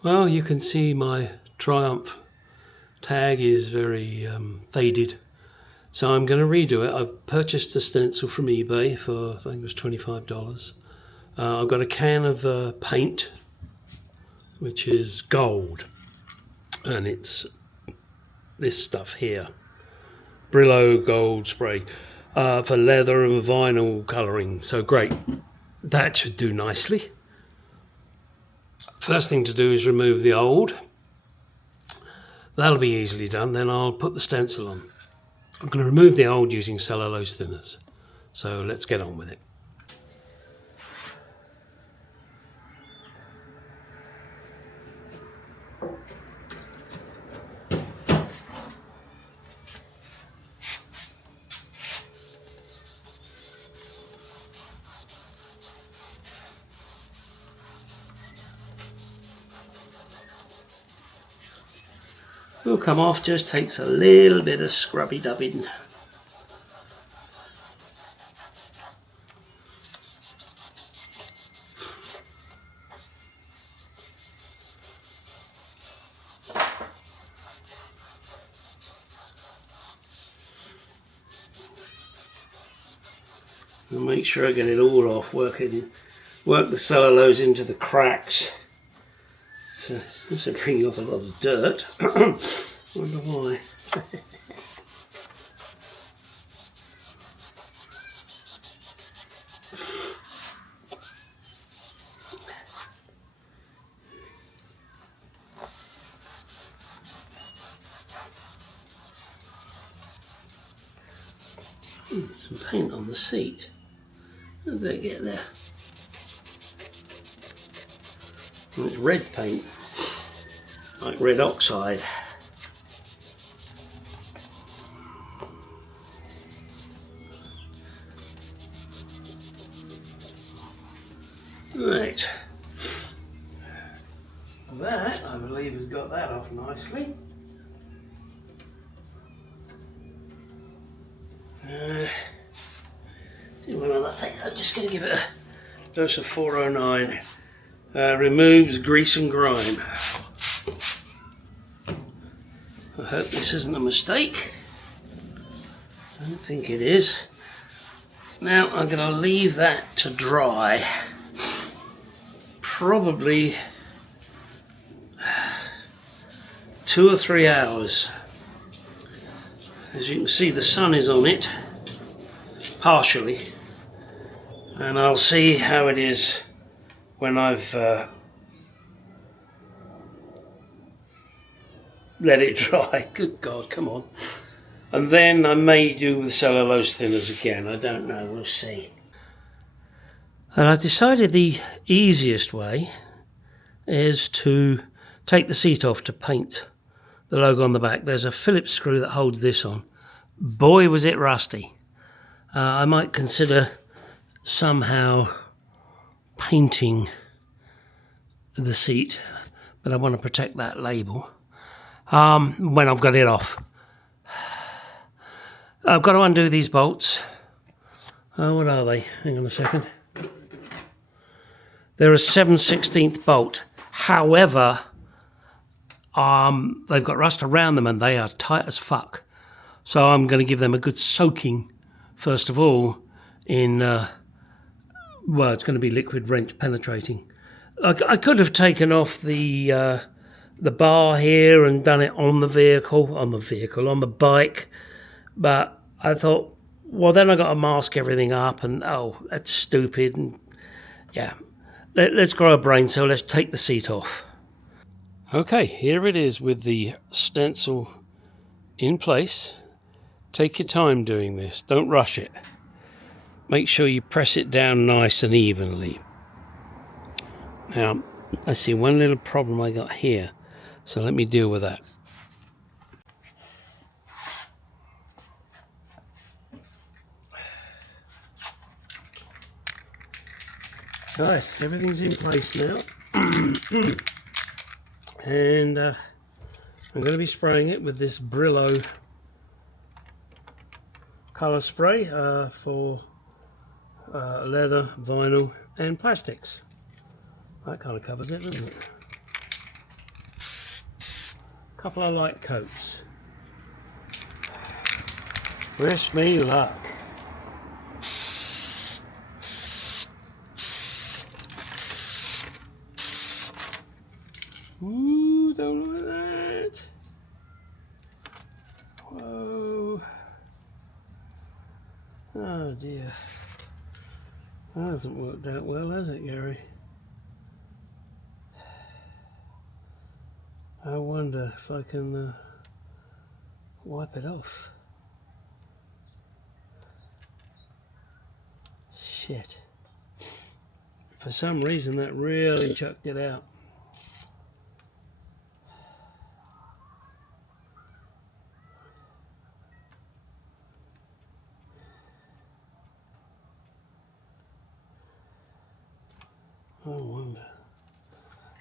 Well, you can see my Triumph tag is very faded, so I'm going to redo it. I've purchased the stencil from eBay for, I think it was $25. I've got a can of paint, which is gold, and it's this stuff here, Brillo gold spray, for leather and vinyl colouring. So great, that should do nicely. First thing to do is remove the old. That'll be easily done. Then I'll put the stencil on. I'm going to remove the old using cellulose thinners. So let's get on with it. Will come off, just takes a little bit of scrubby dubbing. And make sure I get it all off, work the cellulose into the cracks. So also bringing off a lot of dirt. Wonder why. Some paint on the seat. How did they get there? And it's red paint, like red oxide. Right. That, I believe, has got that off nicely. One other thing, I'm just going to give it a dose of 409. Removes grease and grime. I hope this isn't a mistake. I don't think it is. Now I'm going to leave that to dry. Probably 2 or 3 hours. As you can see, the sun is on it, partially. And I'll see how it is when I've let it dry. Good God, come on. And then I may do with cellulose thinners again. I don't know, we'll see. And I've decided the easiest way is to take the seat off to paint the logo on the back. There's a Phillips screw that holds this on. Boy, was it rusty. I might consider somehow painting the seat, but I want to protect that label when I've got it off. I've got to undo these bolts. What are they? Hang on a second. They're a 7/16 bolt. However, they've got rust around them and they are tight as fuck. So I'm going to give them a good soaking, first of all, in well, it's going to be liquid wrench penetrating. I could have taken off the bar here and done it on the bike, but I thought, well, then I got to mask everything up, and oh, that's stupid. And yeah, let's grow a brain, so let's take the seat off. Okay, here it is with the stencil in place. Take your time doing this, don't rush it. Make sure you press it down nice and evenly. Now, I see one little problem I got here, so let me deal with that. Right, everything's in place now. And I'm going to be spraying it with this Brillo colour spray for leather, vinyl and plastics. That kind of covers it, doesn't it? couple of light coats. Wish me luck. Ooh, don't look at that. Whoa. Oh dear. That hasn't worked out well, has it, Gary? I wonder if I can wipe it off. Shit. For some reason that really chucked it out. I wonder.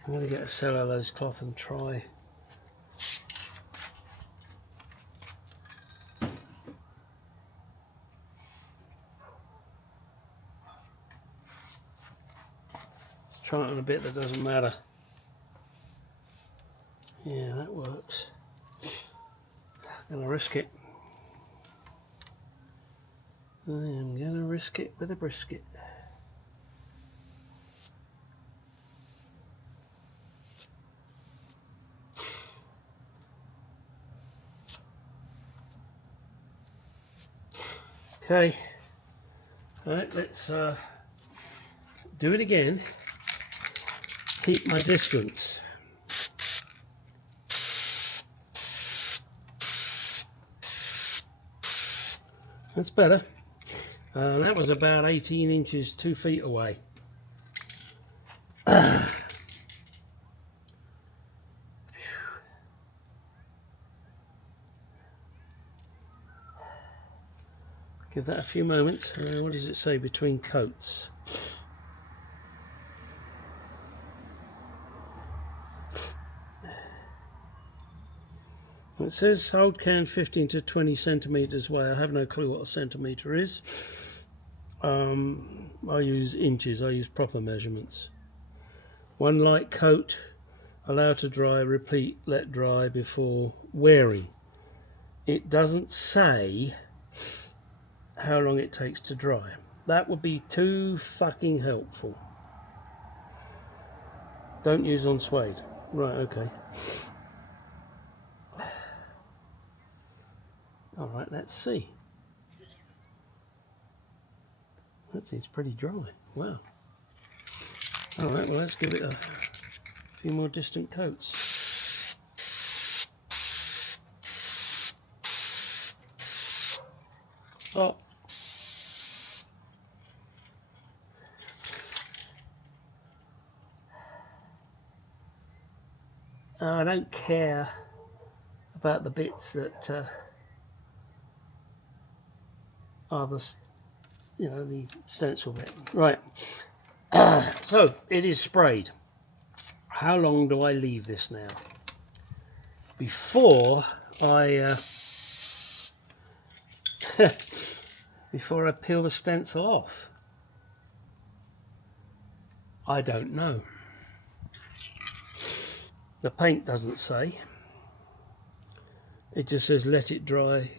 I'm going to get a cellulose cloth and try. Let's try it on a bit that doesn't matter. Yeah, that works. I'm going to risk it. I am going to risk it with a brisket. Okay, right, let's do it again. Keep my distance. That's better. That was about 18 inches, 2 feet away. Give that a few moments. What does it say between coats? It says hold can 15 to 20 centimeters away. I have no clue what a centimeter is. I use inches. I use proper measurements. 1 light coat, allow to dry, repeat, let dry before wearing. It doesn't say how long it takes to dry. That would be too fucking helpful. Don't use on suede. Right, okay. Alright, let's see. That seems pretty dry. Wow. Alright, well let's give it a few more distant coats. Oh. I don't care about the bits that are the, you know, the stencil bit. Right. So it is sprayed. How long do I leave this now? Before I before I peel the stencil off? I don't know. The paint doesn't say. It just says let it dry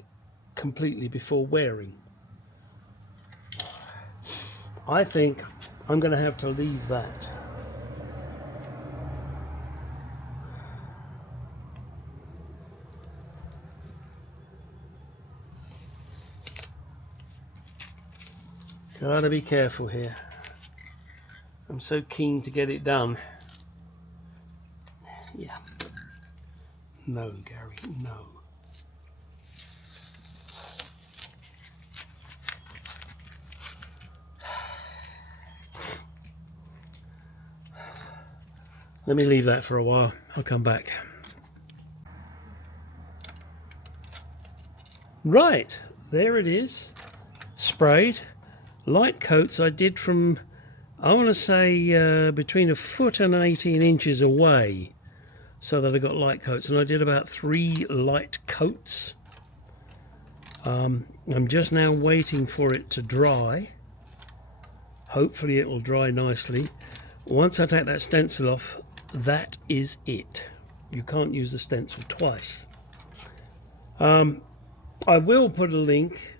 completely before wearing. I think I'm going to have to leave that. Gotta be careful here. I'm so keen to get it done. Yeah. No, Gary, no. Let me leave that for a while. I'll come back. Right, there it is. Sprayed. Light coats I did from, I want to say, between 1 foot and 18 inches away, so that I got light coats, and I did about 3 light coats. I'm just now waiting for it to dry. Hopefully it will dry nicely. Once I take that stencil off, that is it. you can't use the stencil twice. I will put a link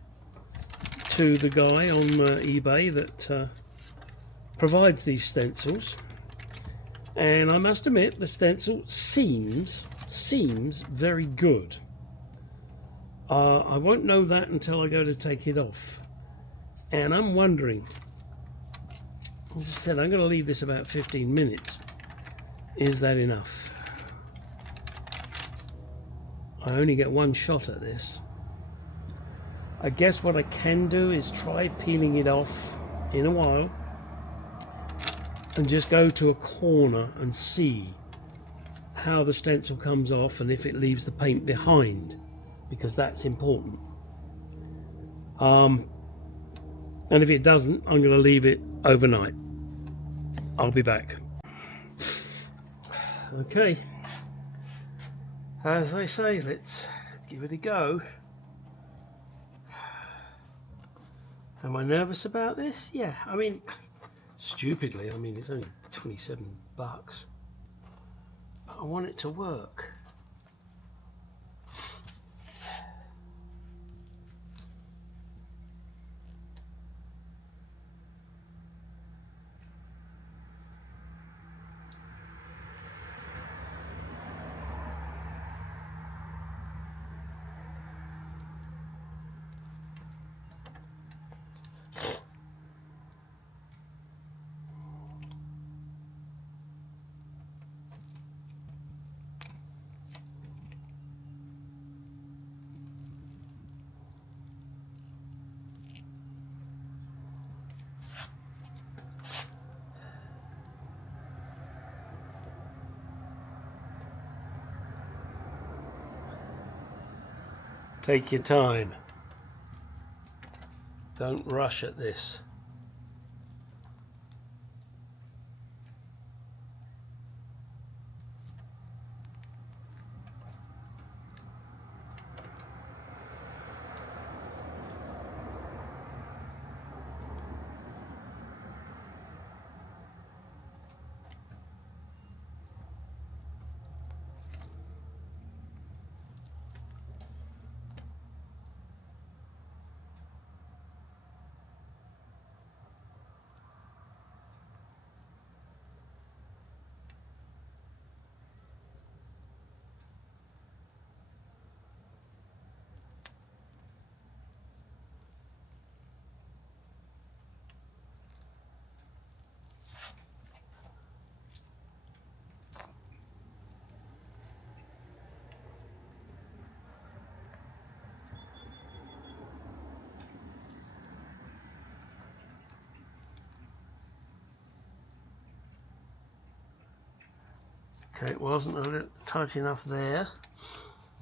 to the guy on eBay that provides these stencils, and I must admit the stencil seems very good. I won't know that until I go to take it off, and I'm wondering, as I said, I'm going to leave this about 15 minutes. Is that enough? I only get one shot at this. I guess what I can do is try peeling it off in a while and just go to a corner and see how the stencil comes off and if it leaves the paint behind, because that's important. And if it doesn't, I'm going to leave it overnight. I'll be back. Okay, as they say, let's give it a go. Am I nervous about this? Yeah, I mean, stupidly, I mean, it's only 27 bucks. But I want it to work. Take your time. Don't rush at this. Okay, it wasn't a little tight enough there,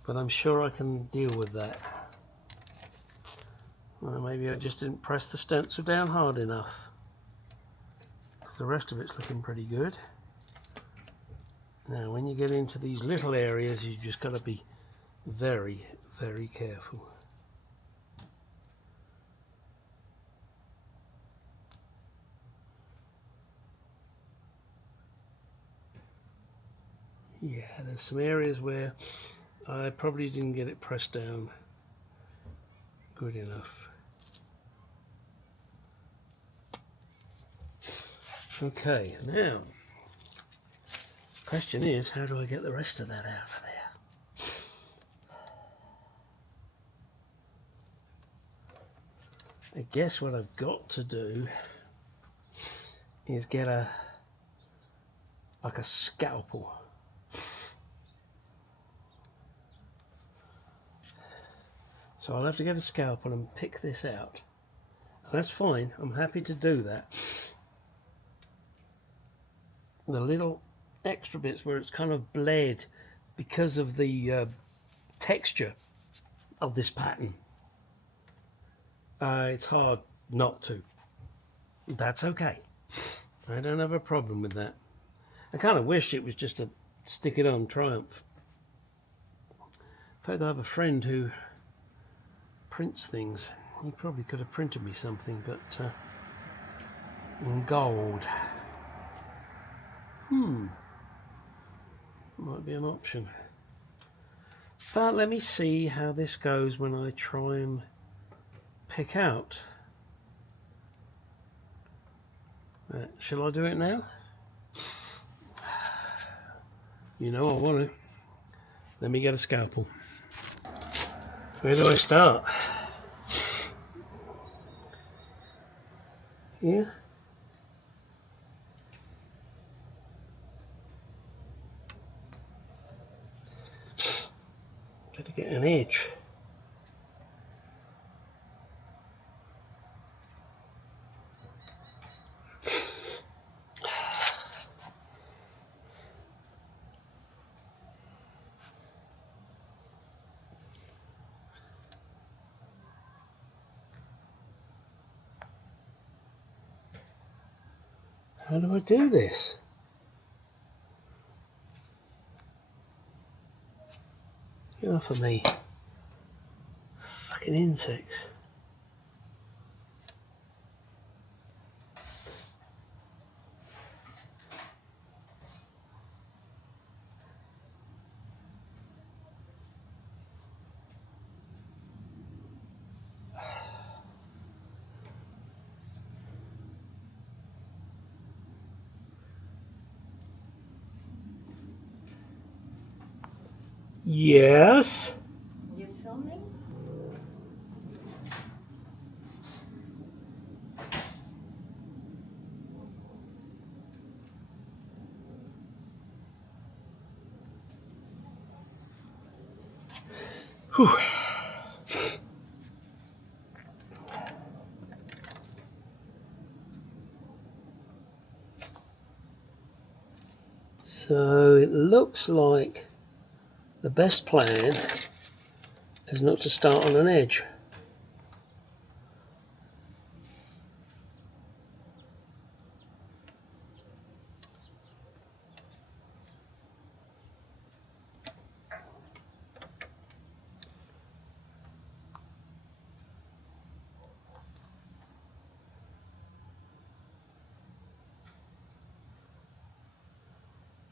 but I'm sure I can deal with that. Well, maybe I just didn't press the stencil down hard enough, because the rest of it's looking pretty good. Now, when you get into these little areas, you've just got to be very, very careful. Yeah, there's some areas where I probably didn't get it pressed down good enough. Okay, now, the question is, how do I get the rest of that out of there? I guess what I've got to do is get like a scalpel. So I'll have to get a scalpel and pick this out. That's fine, I'm happy to do that. The little extra bits where it's kind of bled because of the texture of this pattern, it's hard not to. That's okay. I don't have a problem with that. I kind of wish it was just a stick it on triumph. In fact, I have a friend who prints things. He probably could have printed me something, but in gold. Might be an option. But let me see how this goes when I try and pick out. Shall I do it now? You know I want to. Let me get a scalpel. Where do I start? Here? Got to get an edge. How do I do this? Get off of me. Fucking insects. Yes? You filming? Whew. So it looks like the best plan is not to start on an edge.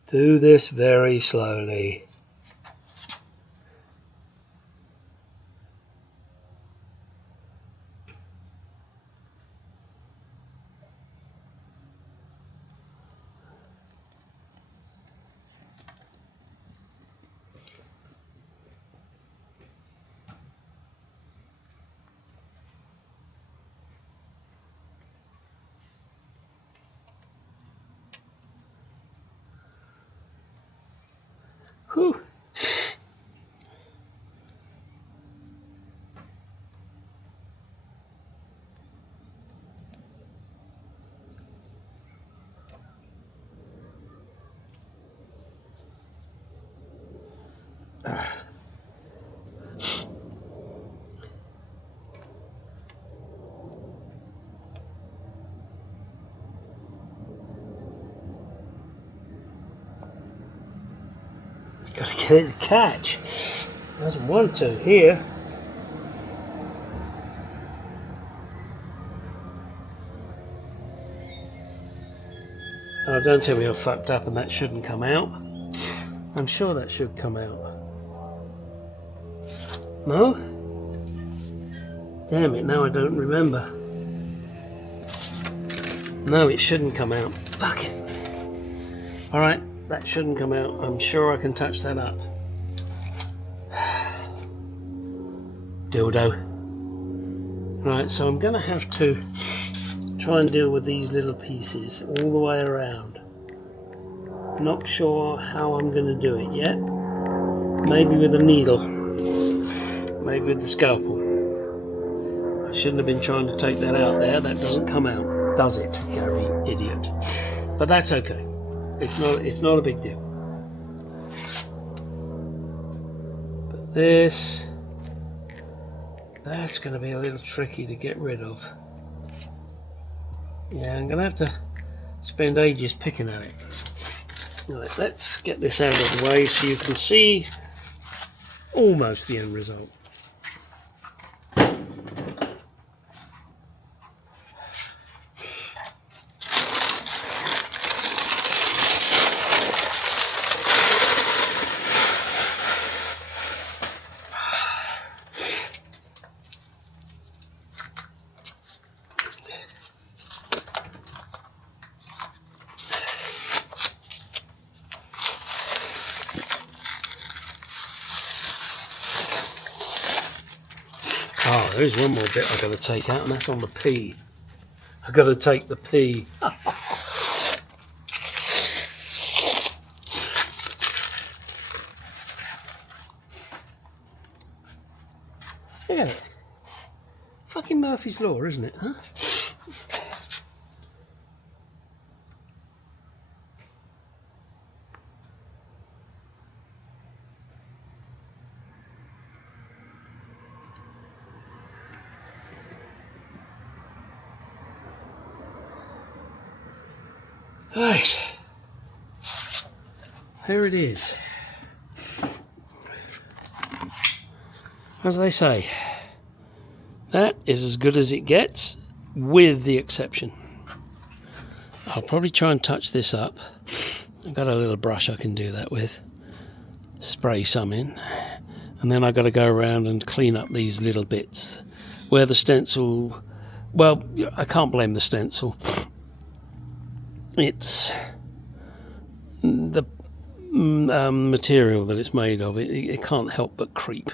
Do this very slowly. Whew. Gotta get it to catch. Doesn't want to here. Oh, don't tell me I fucked up and that shouldn't come out. I'm sure that should come out. No? Damn it, now I don't remember. No, it shouldn't come out. Fuck it. Alright, that shouldn't come out. I'm sure I can touch that up. Dildo. Right, so I'm going to have to try and deal with these little pieces all the way around. Not sure how I'm going to do it yet. Maybe with a needle. Maybe with the scalpel. I shouldn't have been trying to take that out there. That doesn't come out, does it, Gary, idiot? But that's okay. It's not a big deal. But that's going to be a little tricky to get rid of. Yeah, I'm going to have to spend ages picking at it. Right, let's get this out of the way so you can see almost the end result. Oh, there is one more bit I've got to take out, and that's on the P. I've got to take the P. Look at it. Fucking Murphy's Law, isn't it, huh? Right. There it is. As they say, that is as good as it gets, with the exception. I'll probably try and touch this up. I've got a little brush I can do that with. Spray some in. And then I've got to go around and clean up these little bits. Where the stencil... Well, I can't blame the stencil. It's the material that it's made of. It can't help but creep.